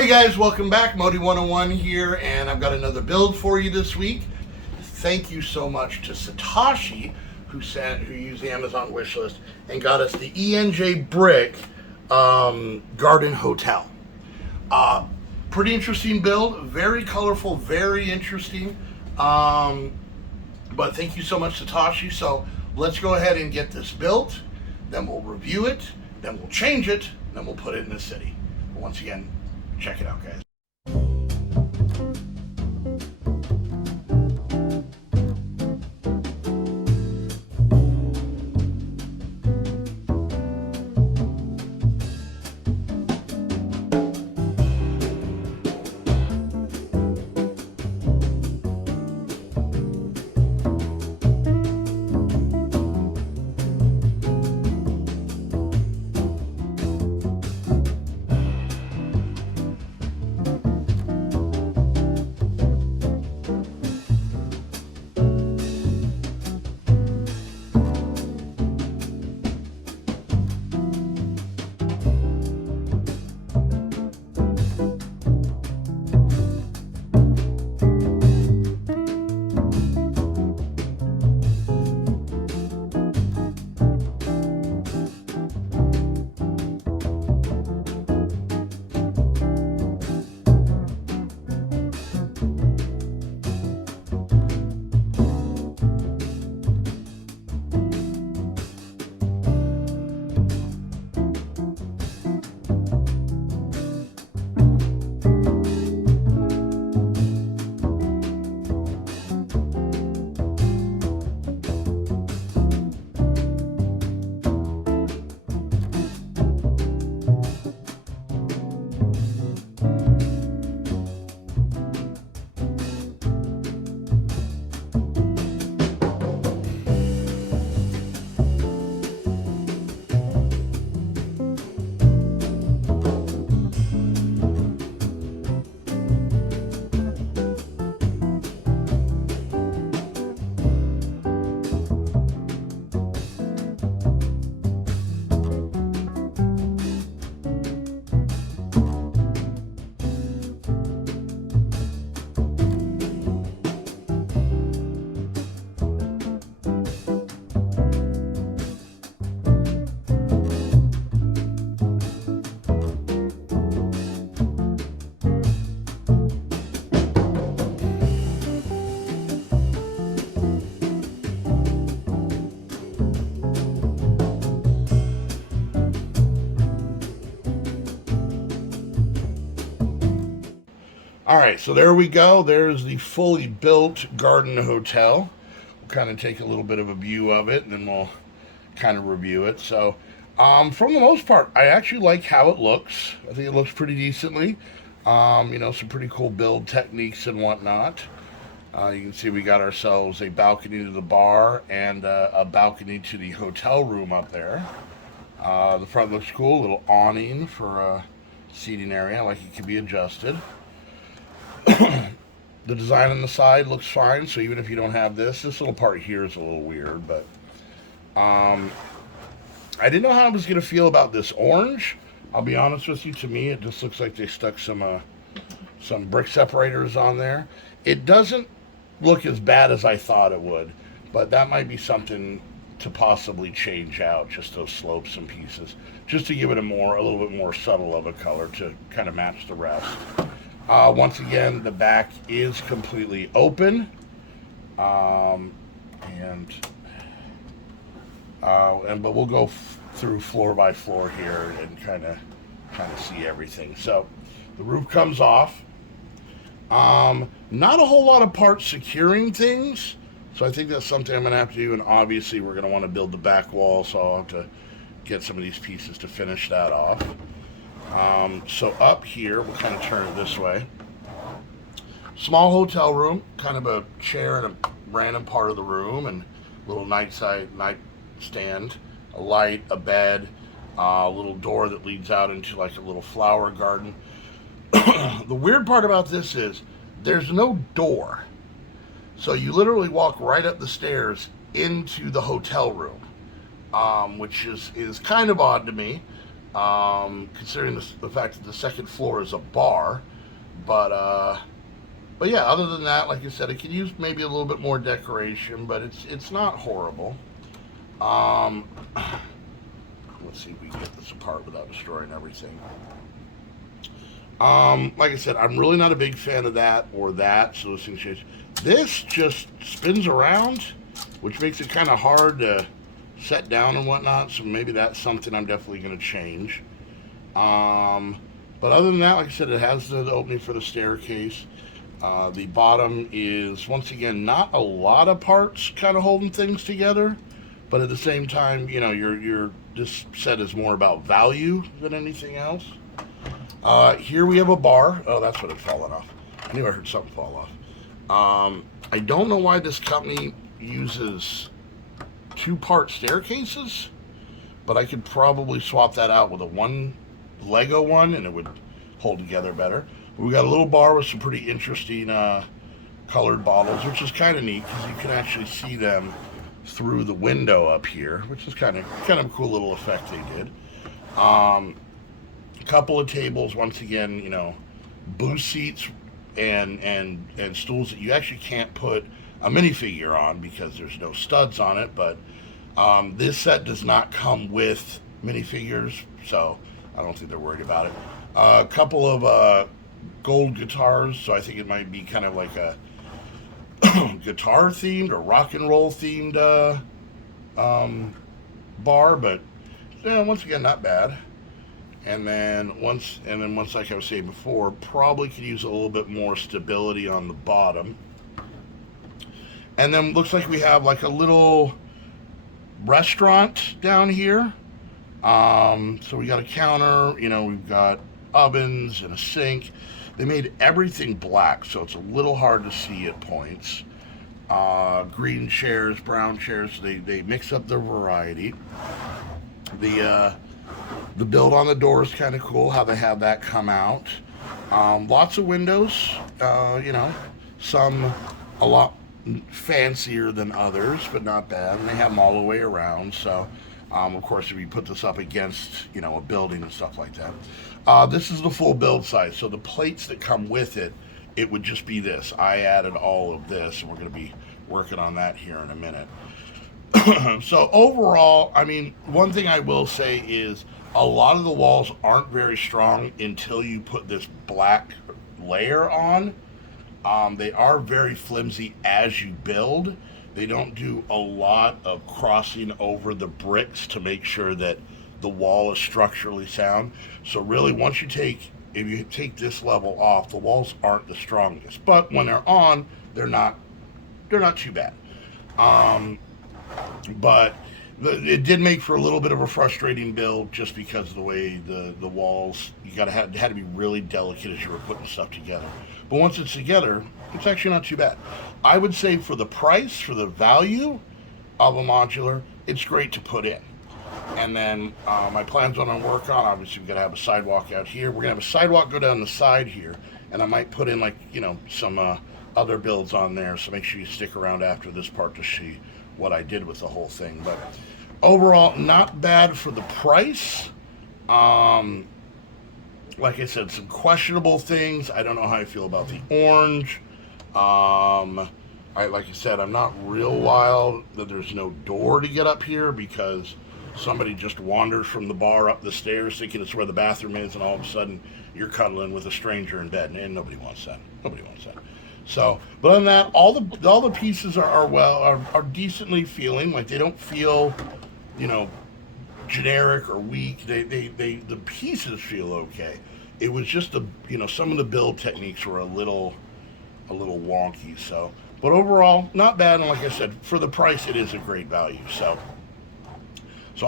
Hey guys, welcome back. Modi 101 here, and I've got another build for you this week. Thank you so much to Satoshi, who used the Amazon wishlist and got us the ENJ brick garden hotel. Pretty interesting build, very colorful, very interesting. But thank you so much, Satoshi. So let's go ahead and get this built. Then we'll review it. Then we'll change it. Then we'll put it in the city. But once again, check it out, guys. All right, so there we go. There's the fully built garden hotel. We'll kind of take a little bit of a view of it, and then we'll kind of review it. So, from the most part, I actually like how it looks. I think it looks pretty decently. Some pretty cool build techniques and whatnot. You can see we got ourselves a balcony to the bar and a balcony to the hotel room up there. The front looks cool. A little awning for a seating area, like it can be adjusted. The design on the side looks fine, so even if you don't have this little part here is a little weird, but I didn't know how I was going to feel about this orange. I'll be honest with you, to me it just looks like they stuck some brick separators on there. It doesn't look as bad as I thought it would, but that might be something to possibly change out, just those slopes and pieces, just to give it a little bit more subtle of a color to kind of match the rest. Once again, the back is completely open, but we'll go through floor by floor here and kind of see everything. So the roof comes off. Not a whole lot of parts securing things, so I think that's something I'm going to have to do, and obviously we're going to want to build the back wall, so I'll have to get some of these pieces to finish that off. So up here, we'll kind of turn it this way. Small hotel room, kind of a chair in a random part of the room, and a little nightstand, a light, a bed, a little door that leads out into like a little flower garden. The weird part about this is there's no door. So you literally walk right up the stairs into the hotel room, which is kind of odd to me. considering the fact that the second floor is a bar. But yeah, other than that, like I said, it could use maybe a little bit more decoration, but it's not horrible. Um, let's see if we can get this apart without destroying everything. Like I said, I'm really not a big fan of that or that, so those things change. This just spins around, which makes it kind of hard to set down and whatnot, so maybe that's something I'm definitely going to change. Um, but other than that, like I said, it has the opening for the staircase. The bottom is, once again, not a lot of parts kind of holding things together, but at the same time, you know, this set is more about value than anything else. Here we have a bar. Oh, that's what had fallen off. I knew I heard something fall off. I don't know why this company uses two-part staircases, but I could probably swap that out with a one Lego one, and it would hold together better. But we got a little bar with some pretty interesting colored bottles, which is kind of neat because you can actually see them through the window up here, which is kind of a cool little effect they did. A couple of tables, once again, you know, booth seats and stools that you actually can't put a minifigure on because there's no studs on it. But this set does not come with minifigures, so I don't think they're worried about it. A couple of gold guitars, so I think it might be kind of like a guitar themed or rock and roll themed bar, but yeah, once again, not bad. And then once, like I was saying before, probably could use a little bit more stability on the bottom. And then looks like we have like a little restaurant down here. So we got a counter, you know, we've got ovens and a sink. They made everything black, so it's a little hard to see at points. Green chairs, brown chairs, they mix up their variety. The build on the door is kind of cool, how they have that come out. Lots of windows, you know, some a lot fancier than others, but not bad. And they have them all the way around, so of course, if you put this up against, you know, a building and stuff like that. This is the full build size, so the plates that come with it, it would just be this. I added all of this, and we're going to be working on that here in a minute. So overall, I mean, one thing I will say is a lot of the walls aren't very strong until you put this black layer on. They are very flimsy as you build. They don't do a lot of crossing over the bricks to make sure that the wall is structurally sound. So really, if you take this level off, the walls aren't the strongest. But when they're on, they're not too bad. But it did make for a little bit of a frustrating build just because of the way the walls, had to be really delicate as you were putting stuff together. But once it's together, it's actually not too bad. I would say for the price, for the value of a modular, it's great to put in. And then my plans on work on, obviously we've got to have a sidewalk out here. We're going to have a sidewalk go down the side here, and I might put in, like, you know, some other builds on there, so make sure you stick around after this part to see what I did with the whole thing. But overall, not bad for the price. Like I said, some questionable things. I don't know how I feel about the orange. Like I said, I'm not real wild that there's no door to get up here because somebody just wanders from the bar up the stairs thinking it's where the bathroom is, and all of a sudden you're cuddling with a stranger in bed, and nobody wants that. Nobody wants that. So, but other than that, all the pieces are decently feeling. Like, they don't feel, you know, generic or weak. The pieces feel okay. It was just some of the build techniques were a little wonky. So, but overall, not bad. And like I said, for the price, it is a great value. So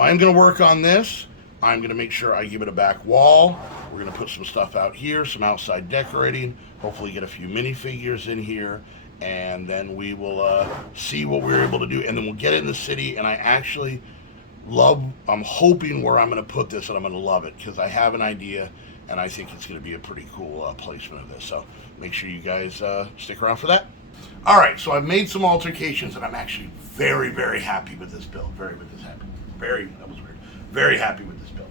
I'm going to work on this. I'm going to make sure I give it a back wall. We're going to put some stuff out here, some outside decorating, hopefully get a few minifigures in here, and then we will see what we're able to do, and then we'll get it in the city. And I'm hoping where I'm going to put this, and I'm going to love it, because I have an idea, and I think it's going to be a pretty cool placement of this. So make sure you guys stick around for that. All right, so I've made some alterations, and I'm actually very, very happy with this build. Very happy with this build.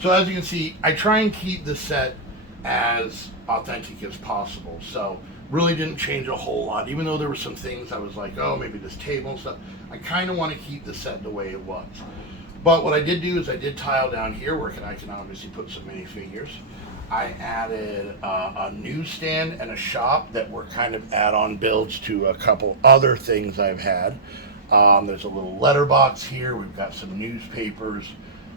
So as you can see, I try and keep the set as authentic as possible. So really didn't change a whole lot, even though there were some things I was like, oh, maybe this table and stuff. I kind of want to keep the set the way it was. But what I did do is I did tile down here where I can obviously put some minifigures. I added a newsstand and a shop that were kind of add-on builds to a couple other things I've had. There's a little letterbox here. We've got some newspapers,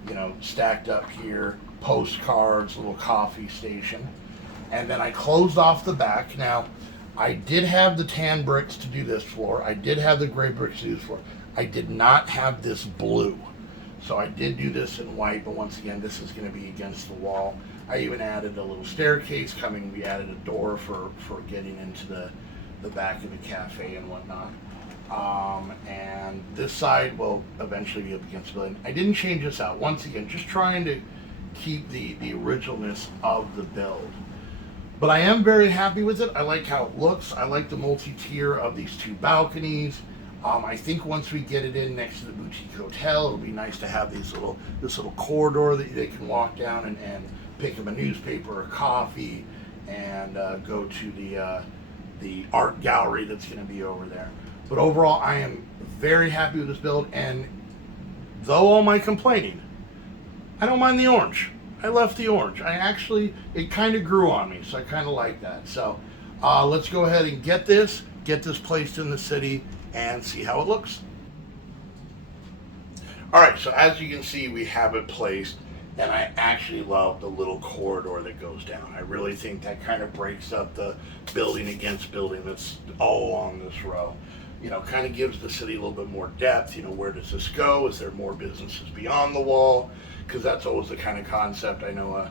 you know, stacked up here, postcards, a little coffee station. And then I closed off the back. Now, I did have the tan bricks to do this floor. I did have the gray bricks to do this floor. I did not have this blue. So I did do this in white, but once again, this is going to be against the wall. I even added a little staircase coming. We added a door for getting into the back of the cafe and whatnot. And this side will eventually be up against the building. I didn't change this out. Once again, just trying to keep the originalness of the build. But I am very happy with it. I like how it looks. I like the multi-tier of these two balconies. I think once we get it in next to the boutique hotel, it'll be nice to have this little corridor that they can walk down and pick up a newspaper or coffee and go to the art gallery that's going to be over there. But overall, I am very happy with this build, and though all my complaining, I don't mind the orange. I left the orange. It kind of grew on me, so I kind of like that. So let's go ahead and get this placed in the city and see how it looks. All right, so as you can see, we have it placed, and I actually love the little corridor that goes down. I really think that kind of breaks up the building against building that's all along this row. You know, kind of gives the city a little bit more depth. You know, where does this go? Is there more businesses beyond the wall? Because that's always the kind of concept. I know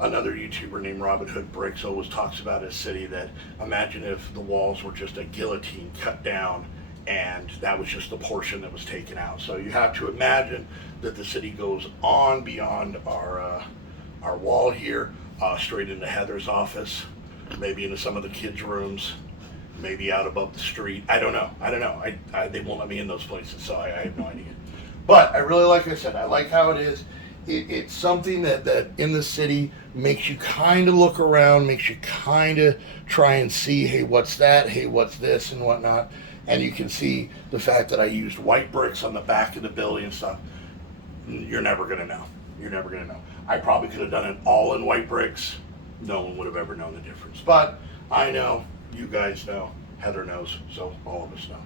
another YouTuber named Robin Hood Bricks always talks about his city, that imagine if the walls were just a guillotine cut down and that was just the portion that was taken out. So you have to imagine that the city goes on beyond our wall here, straight into Heather's office, maybe into some of the kids' rooms, maybe out above the street. I don't know. They won't let me in those places, so I have no idea. But I really, like I said, I like how it is. It's something that in the city makes you kind of look around, makes you kind of try and see, hey, what's that? Hey, what's this and whatnot. And you can see the fact that I used white bricks on the back of the building and stuff. You're never going to know. You're never going to know. I probably could have done it all in white bricks. No one would have ever known the difference. But I know, you guys know, Heather knows, so all of us know.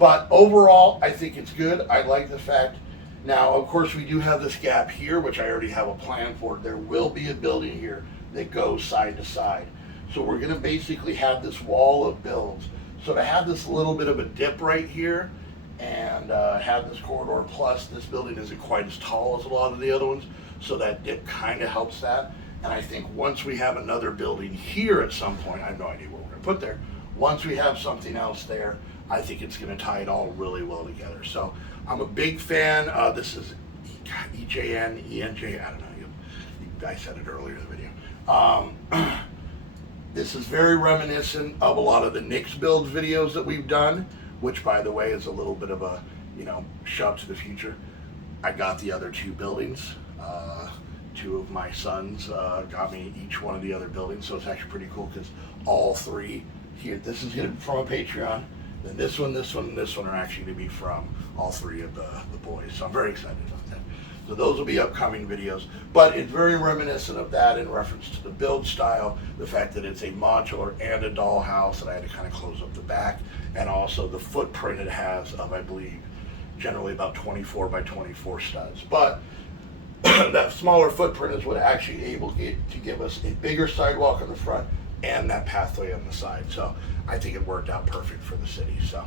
But overall, I think it's good. I like the fact. Now, of course, we do have this gap here, which I already have a plan for. There will be a building here that goes side to side. So we're going to basically have this wall of builds. So to have this little bit of a dip right here and have this corridor, plus this building isn't quite as tall as a lot of the other ones, so that dip kind of helps that. And I think once we have another building here at some point, I have no idea what we're going to put there. Once we have something else there, I think it's going to tie it all really well together. So I'm a big fan. This is EJN, ENJ, I don't know. I said it earlier in the video. This is very reminiscent of a lot of the Nick's build videos that we've done, which, by the way, is a little bit of a, shove to the future. I got the other two buildings. Two of my sons got me each one of the other buildings, so it's actually pretty cool because all three here, this is going to be from a Patreon, then this one, and this one are actually going to be from all three of the boys, so I'm very excited about that. So those will be upcoming videos, but it's very reminiscent of that in reference to the build style, the fact that it's a modular and a dollhouse, and I had to kind of close up the back, and also the footprint it has of, I believe, generally about 24 by 24 studs. But that smaller footprint is what actually able to give us a bigger sidewalk on the front and that pathway on the side. So I think it worked out perfect for the city. So,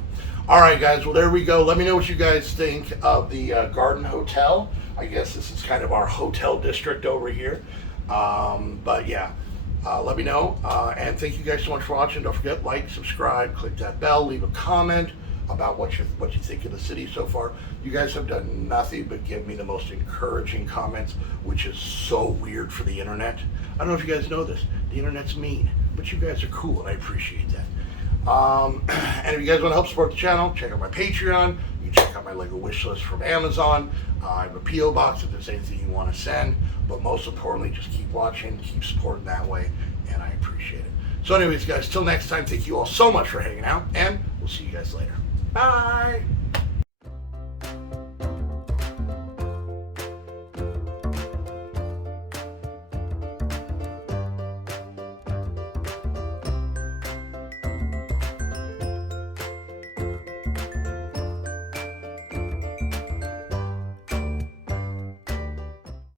all right, guys. Well, there we go. Let me know what you guys think of the Garden Hotel. I guess this is kind of our hotel district over here. But yeah, let me know. And thank you guys so much for watching. Don't forget, like, subscribe, click that bell, leave a comment about what you think of the city so far. You guys have done nothing but give me the most encouraging comments, which is so weird for the internet. I don't know if you guys know this. The internet's mean, but you guys are cool, and I appreciate that. And if you guys want to help support the channel, check out my Patreon. You can can check out my Lego wish list from Amazon. I have a P.O. box if there's anything you want to send. But most importantly, just keep watching, keep supporting that way, and I appreciate it. So anyways, guys, till next time, thank you all so much for hanging out, and we'll see you guys later. Bye!